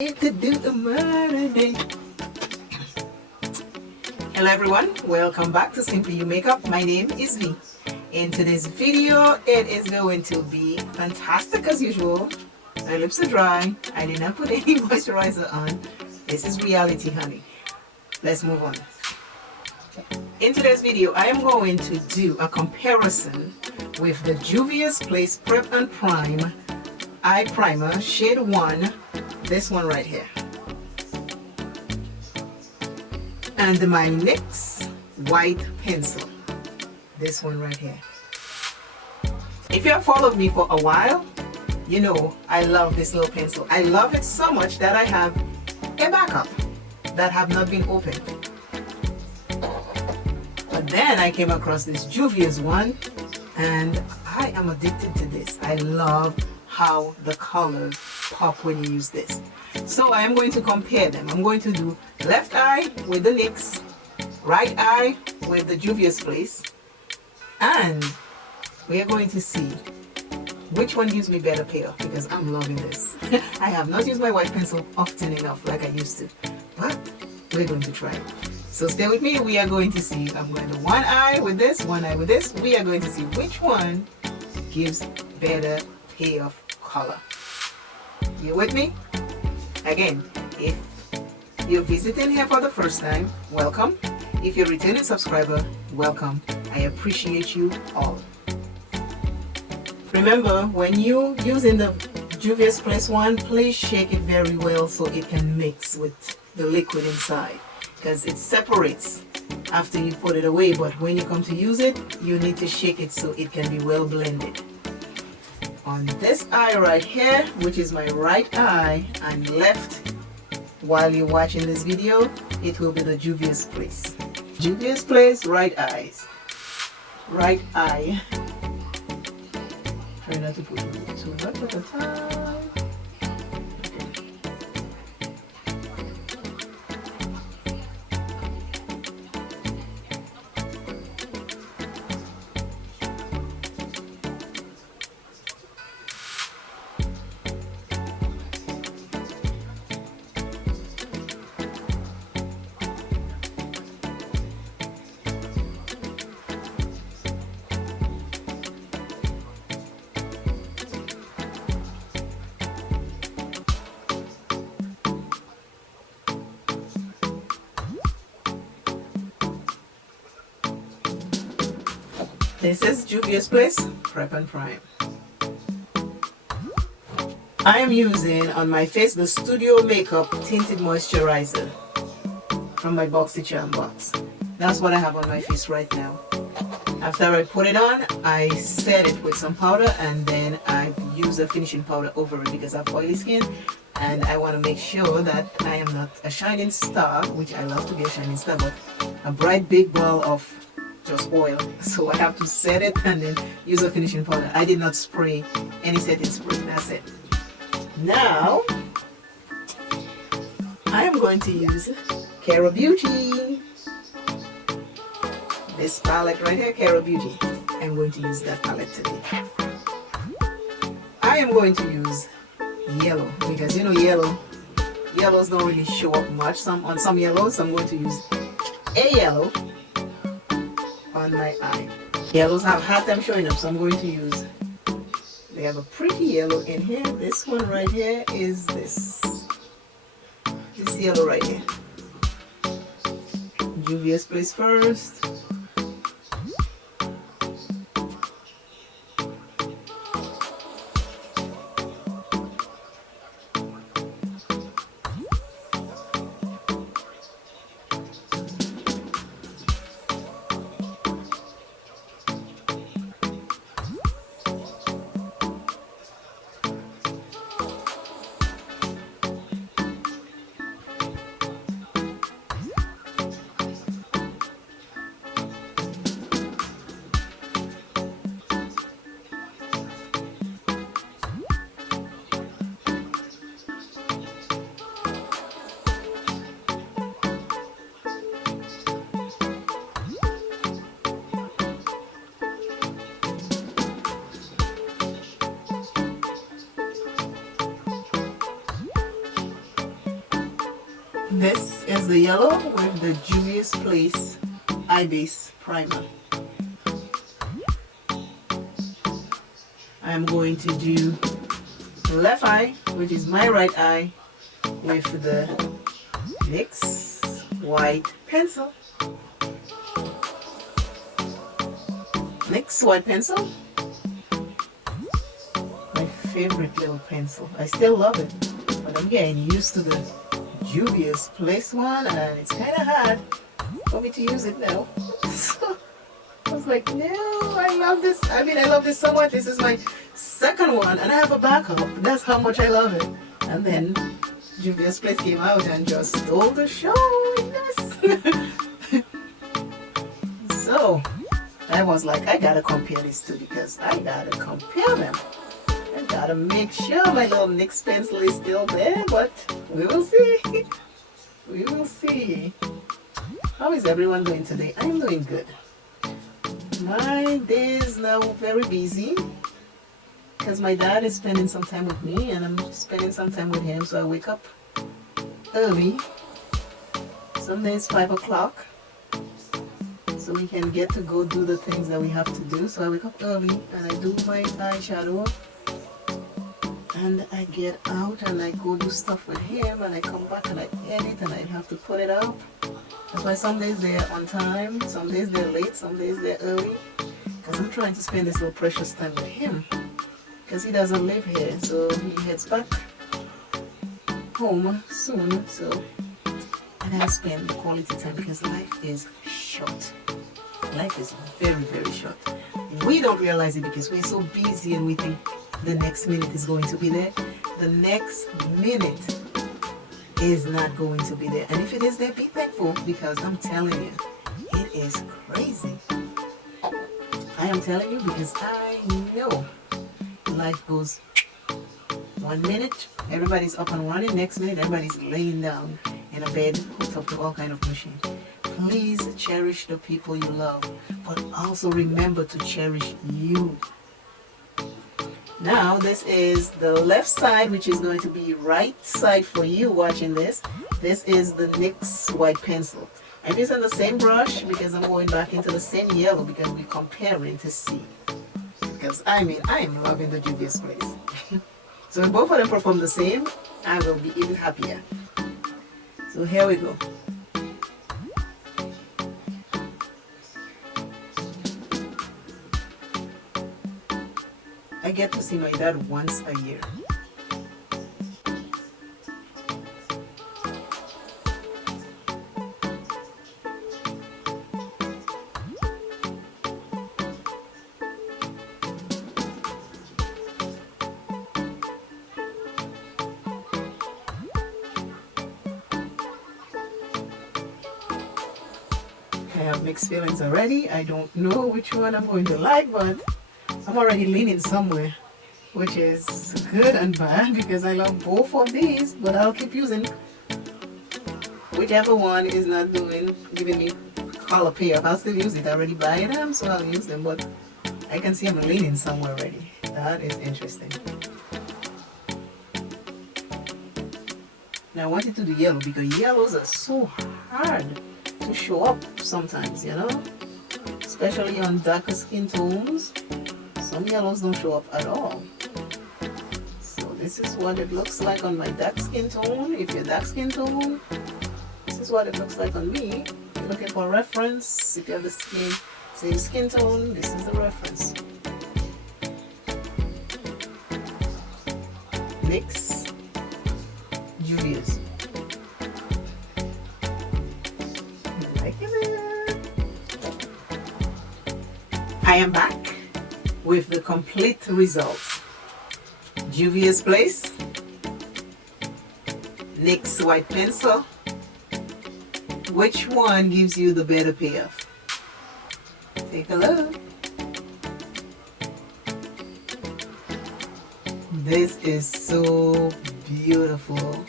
To do a murder day. Hello everyone, welcome back to Simply You Makeup. My name is V. In today's video, it is going to be fantastic as usual. My lips are dry. I did not put any moisturizer on. This is reality, honey. Let's move on. In today's video, I am going to do a comparison with the Juvia'S Place Prep and Prime Eye Primer Shade 1. This one right here, and my NYX white pencil, this one right here. If you have followed me for a while, you know I love this little pencil. I love it so much that I have a backup that have not been opened. But then I came across this Juvia'S one, and I am addicted to this. I love how the colors pop when you use this. So I am going to compare them. I'm going to do left eye with the NYX, right eye with the Juvia'S Place, and we are going to see which one gives me better payoff, because I'm loving this. I have not used my white pencil often enough like I used to, but we're going to try it. So stay with me. We are going to see. I'm going to one eye with this, one eye with this. We are going to see which one gives better payoff color. You with me? Again, if you're visiting here for the first time, welcome. If you're a returning subscriber, welcome. I appreciate you all. Remember, when you using the Juvia'S Place one, please shake it very well so it can mix with the liquid inside, because it separates after you put it away, but when you come to use it, you need to shake it so it can be well blended. On this eye right here, which is my right eye, and left, while you're watching this video, it will be the Juvia'S Place. Juvia'S Place, right eyes. Right eye. Try not to put too much at a time. This is Juvia'S Place Prep and Prime. I am using on my face the Studio Makeup Tinted Moisturizer from my BoxyCharm box. That's what I have on my face right now. After I put it on, I set it with some powder, and then I use a finishing powder over it because I have oily skin, and I want to make sure that I am not a shining star, which I love to be a shining star, but a bright big ball of just oil. So I have to set it and then use a finishing powder. I did not spray any setting spray. That's it. Now I am going to use Cara Beauty. This palette right here, Cara Beauty. I'm going to use that palette today. I am going to use yellow, because you know yellows don't really show up much. On some yellows, I'm going to use a yellow on my eye. Yellows have a hard time showing up, so I'm going to use, they have a pretty yellow in here. This one right here is this yellow right here. Juvia'S Place first. This is the yellow with the Juvia'S Place Eye Base Primer. I'm going to do left eye, which is my right eye, with the NYX white pencil. NYX white pencil, my favorite little pencil. I still love it, but I'm getting used to the Juvia'S Place one, and it's kind of hard for me to use it now. So I was like, no, I love this. I mean, I love this so much. This is my second one, and I have a backup. That's how much I love it. And then Juvia'S Place came out and just stole the show. Yes. So I was like, I gotta compare these two because I gotta compare them. I gotta make sure my little NYX pencil is still there, but we will see. We will see. How is everyone doing today? I'm doing good. My day is now very busy because my dad is spending some time with me and I'm spending some time with him, so I wake up early. Some days 5 o'clock, so we can get to go do the things that we have to do. So I wake up early and I do my eyeshadow, and I get out and I go do stuff with him, and I come back and I edit and I have to put it up. That's why some days they're on time, some days they're late, some days they're early, because I'm trying to spend this little precious time with him, because he doesn't live here, so he heads back home soon. So I gotta spend quality time because life is short. Life is very, very short. We don't realize it because we're so busy and we think the next minute is going to be there. The next minute is not going to be there. And if it is there, be thankful, because I'm telling you, it is crazy. I am telling you because I know life goes 1 minute, everybody's up and running. Next minute, everybody's laying down in a bed hooked up to all kind of machines. Please cherish the people you love, but also remember to cherish you. Now this is the left side, which is going to be right side for you watching this. This is the NYX white pencil. I'm using the same brush because I'm going back into the same yellow because we're comparing to see. Because I mean, I am loving the Juvia'S Place. So if both of them perform the same, I will be even happier. So here we go. I get to see my dad once a year. I have mixed feelings already. I don't know which one I'm going to like, but I'm already leaning somewhere, which is good and bad because I love both of these, but I'll keep using whichever one is not giving me color payoff. I'll still use it. I already buy them, so I'll use them, but I can see I'm leaning somewhere already. That is interesting. Now I want it to do yellow because yellows are so hard to show up sometimes, you know, especially on darker skin tones. Some yellows don't show up at all. So this is what it looks like on my dark skin tone. If you're dark skin tone, this is what it looks like on me. If you're looking for a reference, if you have the same skin tone, this is the reference. NYX Juvia'S. I am back with the complete results. Juvia'S Place, NYX white pencil. Which one gives you the better payoff? Take a look. This is so beautiful.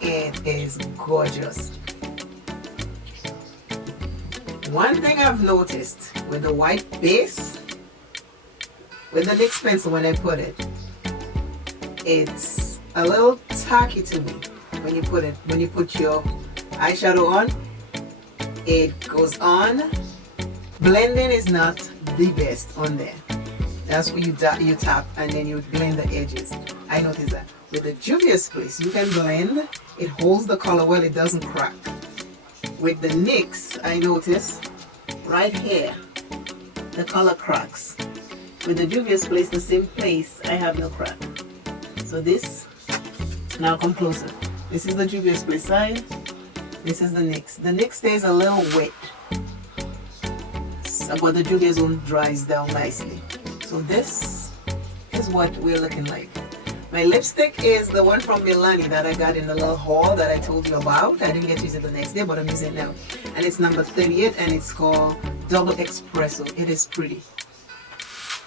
It is gorgeous. One thing I've noticed with the white base, with the NYX pencil when I put it, it's a little tacky to me. when you put your eyeshadow on, it goes on. Blending is not the best on there. That's where you tap and then you blend the edges. I noticed that. With the Juvia'S Place, you can blend. It holds the color well, it doesn't crack. With the NYX, I notice right here, the color cracks. With the Juvia'S Place, the same place, I have no crack. So this, now come closer. This is the Juvia'S Place side. This is the NYX. The NYX stays a little wet, but the Juvia'S one dries down nicely. So this is what we're looking like. My lipstick is the one from Milani that I got in the little haul that I told you about. I didn't get to use it the next day, but I'm using it now. And it's number 38 and it's called Double Espresso. It is pretty.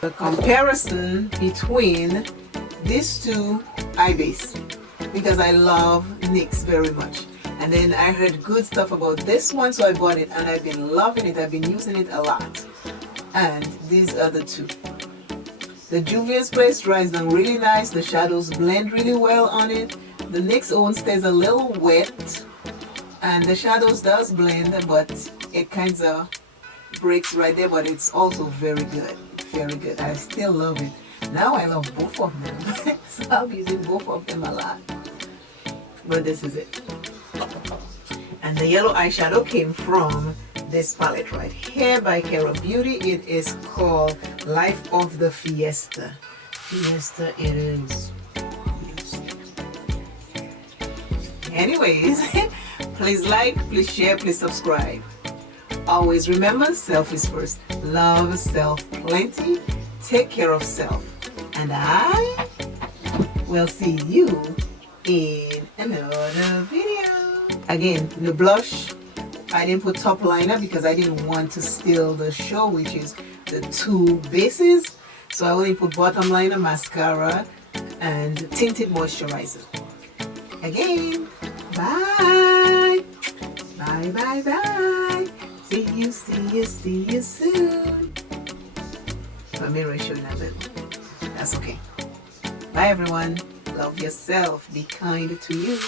The comparison between these two eye base, because I love NYX very much. And then I heard good stuff about this one, so I bought it and I've been loving it. I've been using it a lot. And these are the two. The Juvia'S Place dries down really nice. The shadows blend really well on it. The NYX own stays a little wet. And the shadows does blend, but it kind of breaks right there. But it's also very good. Very good. I still love it. Now I love both of them. So I'm using both of them a lot. But this is it. And the yellow eyeshadow came from this palette right here by Kara Beauty. It is called Life of the Fiesta. Fiesta it is. Anyways, please like, please share, please subscribe. Always remember, self is first. Love self plenty. Take care of self. And I will see you in another video. Again, the blush, I didn't put top liner because I didn't want to steal the show, which is the two bases. So I only put bottom liner, mascara, and tinted moisturizer. Again, bye. Bye, bye, bye. See you soon. My mirror is showing a little. That's okay. Bye, everyone. Love yourself. Be kind to you.